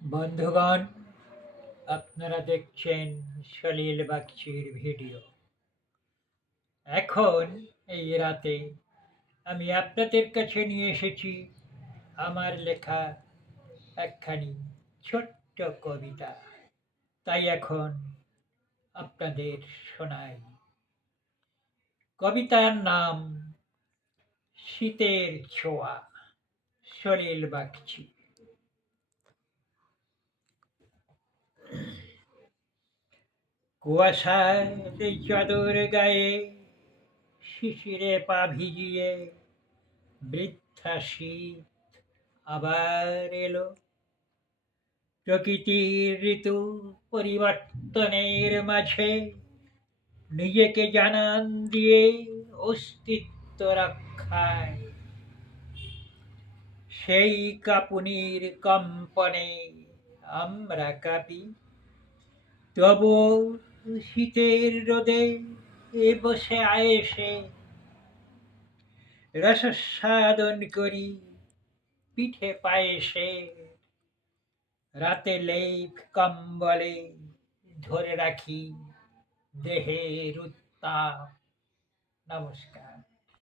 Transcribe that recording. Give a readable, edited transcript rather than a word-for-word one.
বন্ধুগণ, আপনারা দেখছেন সলিল বাগচির ভিডিও। এখন এই রাতে আমি আপনাদের কাছে নিয়ে এসেছি আমার লেখা একখানি ছোট্ট কবিতা। তাই এখন আপনাদের শোনাই। কবিতার নাম শীতের ছোঁয়া। সলিল বাগচি। কুয়াশার চাদর গায়ে শিশিরে পা ভিজিয়ে বৃদ্ধা শীত আবার এলো। প্রকৃতির ঋতু পরিবর্তনের মাঝে নিজেকে জানান দিয়ে অস্তিত্ব রক্ষায় সেই কাঁপুনির কম্পনে আমরা কাঁপি। তবুও শীতের রোদে বসে আয়েসে রসস্বাদন করি পিঠে পায়েসে। রাতে লেপ কম্বলে ধরে রাখি দেহের উত্তাপ। নমস্কার।